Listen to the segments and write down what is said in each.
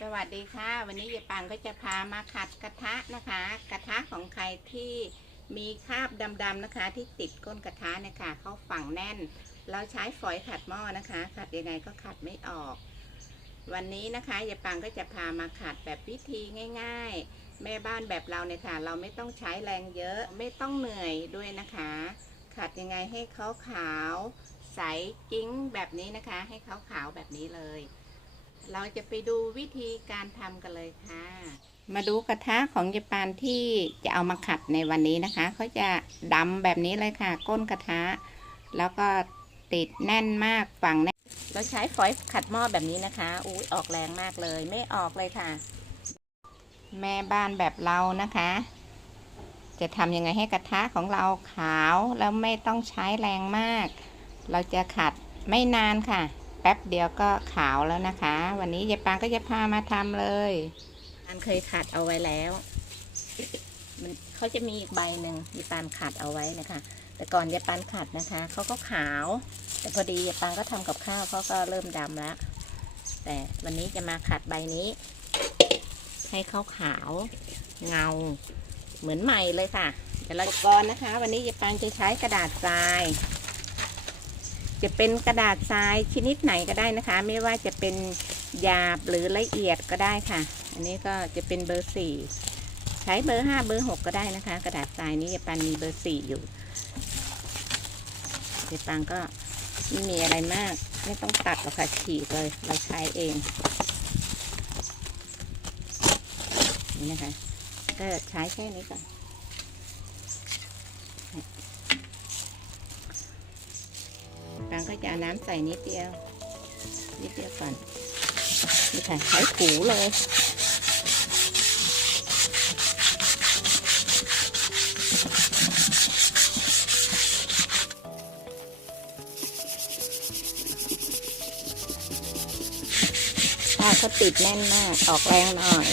สวัสดีค่ะ วันนี้ยายปังก็จะพามาขัดกระทะนะคะ กระทะของใครที่มีคราบดำๆนะคะ ที่ติดก้นกระทะเนะคะเขาฝังแน่น เราใช้ฝอยขัดหม้อนะคะขัดยังไงก็ขัดไม่ออก วันนี้นะคะยายปังก็จะพามาขัดแบบวิธีง่าย ๆ แม่บ้านแบบเราเนี่ยค่ะ เราไม่ต้องใช้แรงเยอะไม่ต้องเหนื่อยด้วยนะคะ ขัดยังไงให้เขาขาวใสกิ้งแบบนี้นะคะ ให้เขาขาวแบบนี้เลย เราจะไปดูวิธีการทำกันเลยค่ะ มาดูกระทะของยายปานที่จะเอามาขัดในวันนี้นะคะเขาจะดำแบบนี้เลยค่ะ ก้นกระทะ แล้วก็ติดแน่นมากฝังแน่นเราใช้ฝอยขัดหม้อแบบนี้นะคะอุ้ยออกแรงมากเลย ไม่ออกเลยค่ะ แม่บ้านแบบเรานะคะ จะทำยังไงให้กระทะของเราขาวแล้วไม่ต้องใช้แรงมาก เราจะขัดไม่นานค่ะ แป๊บเดียวก็ขาวแล้วนะคะ วันนี้ยายปางก็จะพามาทำเลยอันเคยขัดเอาไว้แล้ว มันเขาจะมีอีกใบหนึ่งยายปานขัดเอาไว้นะคะ แต่ก่อนยายปานขัดนะคะเขาก็ขาว แต่พอดียายปางก็ทำกับข้าวเขาก็เริ่มดำแล้วแต่วันนี้จะมาขัดใบนี้ ให้เขาขาวเงา เหมือนใหม่เลยค่ะเดี๋ยวเราจะก่อนนะคะ วันนี้ยายปางจะใช้กระดาษทราย จะเป็นกระดาษทรายชนิดไหนก็ได้นะคะ ไม่ว่าจะเป็นหยาบหรือละเอียดก็ได้ค่ะ อันนี้ก็จะเป็นเบอร์สี่ใช้เบอร์ห้าเบอร์หกก็ได้นะคะ กระดาษทรายนี้ปันมีเบอร์สี่อยู่ยายปังก็ไม่มีอะไรมาก ไม่ต้องตัดหรอกค่ะฉีกเลยเราใช้เองนี่นะคะ ก็ใช้แค่นี้ก่อน ปังก็จะเอาน้ำใส่นิดเดียว นิดเดียวก่อนนี่ค่ะใช้ถูเลยถ้าเขาติดแน่นมาก ออกแรงหน่อย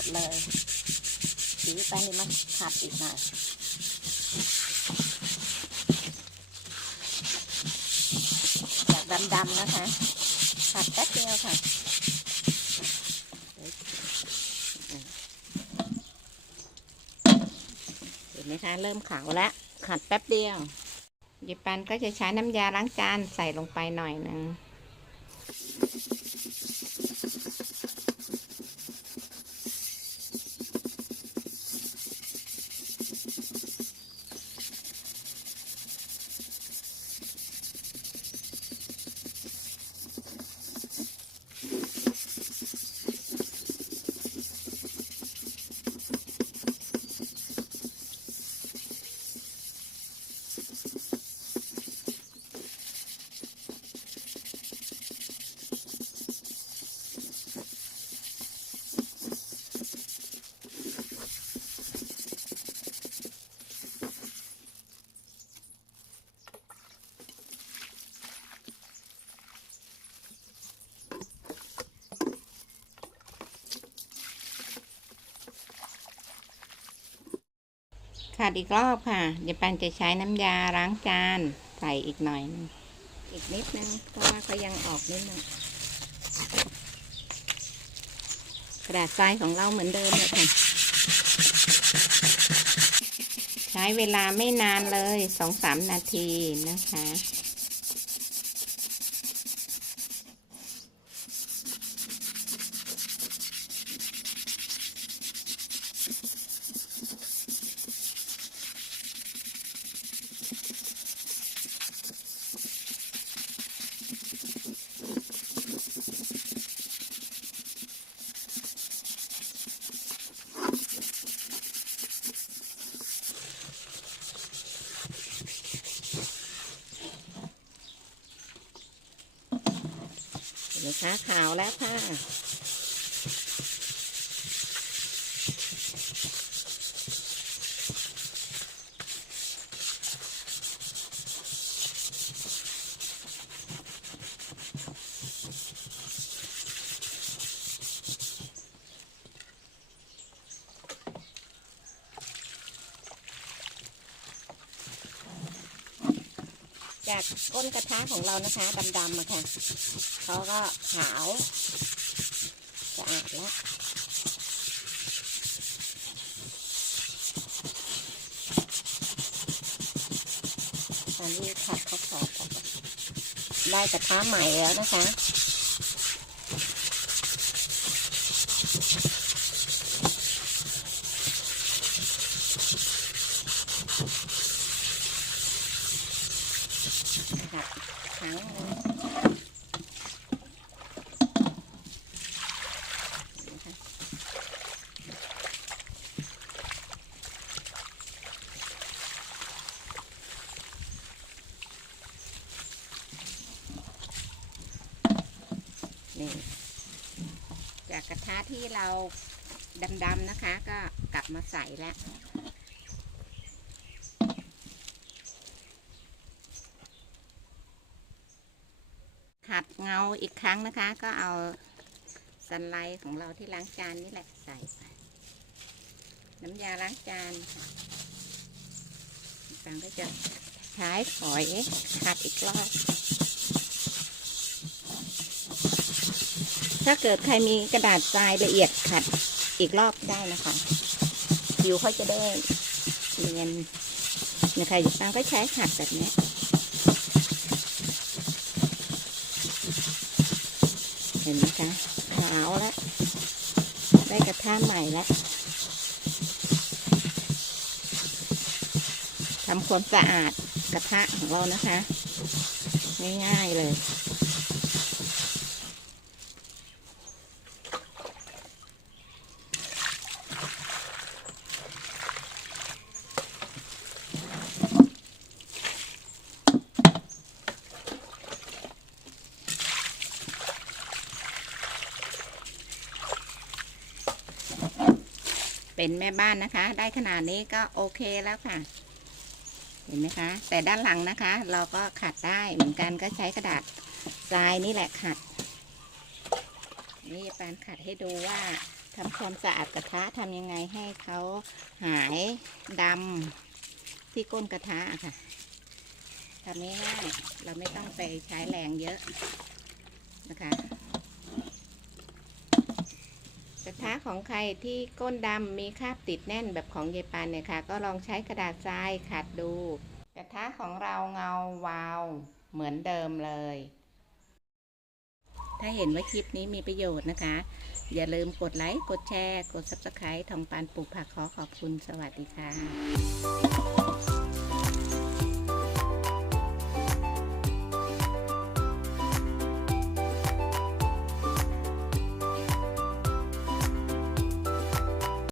ดเลยสีแป้งนี่มันขัดอีกหน่อยจากดำๆนะคะขัดแป๊บเดียวค่ะเห็นไหมคะเริ่มขาวแล้วขัดแป๊บเดียวยิปันก็จะใช้น้ำยาล้างจานใส่ลงไปหน่อยหนึ่ง ขาดอีกรอบค่ะ เดี๋ยวปันจะใช้น้ำยาล้างจานใส่อีกหน่อยนึงอีกนิดนึงเพราะว่าเขายังออกนิดนึงกระดาษทรายของเราเหมือนเดิมเลยค่ะ ใช้เวลาไม่นานเลยสองสามนาทีนะคะ เห็นไหมคะขาวแล้วค่ะจากก้นกระทะของเรานะคะดำๆอะค่ะ เขาก็ขาวสะอาดแล้วตอนนี้ขัดเขาขอบได้กระทะใหม่แล้วนะคะ ขัดอีกครั้งหนึงนะคะนี่จา กระทะที่เราดำๆนะคะ ก็กลับมาใส่แล้วขัดเงาอีกครั้งนะคะ ก็เอาสันไลของเราที่ล้างจานนี่แหละใส่ไปน้ำยาล้างจานค่ะต่างก็จะใช้ฝอยขัดอีกรอบ ถ้าเกิดใครมีกระดาษทรายละเอียดขัดอีกรอบได้นะคะผิวเขาจะได้เนียนนะคะต่างก็ใช้ขัดแบบนี้เห็นไหมคะขาวแล้วได้กระทะใหม่แล้วทำความสะอาดกระทะของเรานะคะ ง่ายๆเลย เป็นแม่บ้านนะคะ ได้ขนาดนี้ก็โอเคแล้วค่ะ เห็นไหมคะ แต่ด้านหลังนะคะ เราก็ขัดได้เหมือนกันก็ใช้กระดาษทรายนี่แหละขัด นี่ปานขัดให้ดูว่าทำความสะอาดกระทะทำยังไงให้เขาหายดำที่ก้นกระทะค่ะทำง่ายๆเราไม่ต้องไปใช้แรงเยอะนะคะ กระทะของใครที่ก้นดำมีคราบติดแน่นแบบของเยปันเนี่ยค่ะ ก็ลองใช้กระดาษทรายขัดดู กระทะของเราเงาวาวเหมือนเดิมเลย ถ้าเห็นว่าคลิปนี้มีประโยชน์นะคะ อย่าลืมกดไลค์ กดแชร์ กด subscribe ทองปานปลูกผักขอขอบคุณสวัสดีค่ะ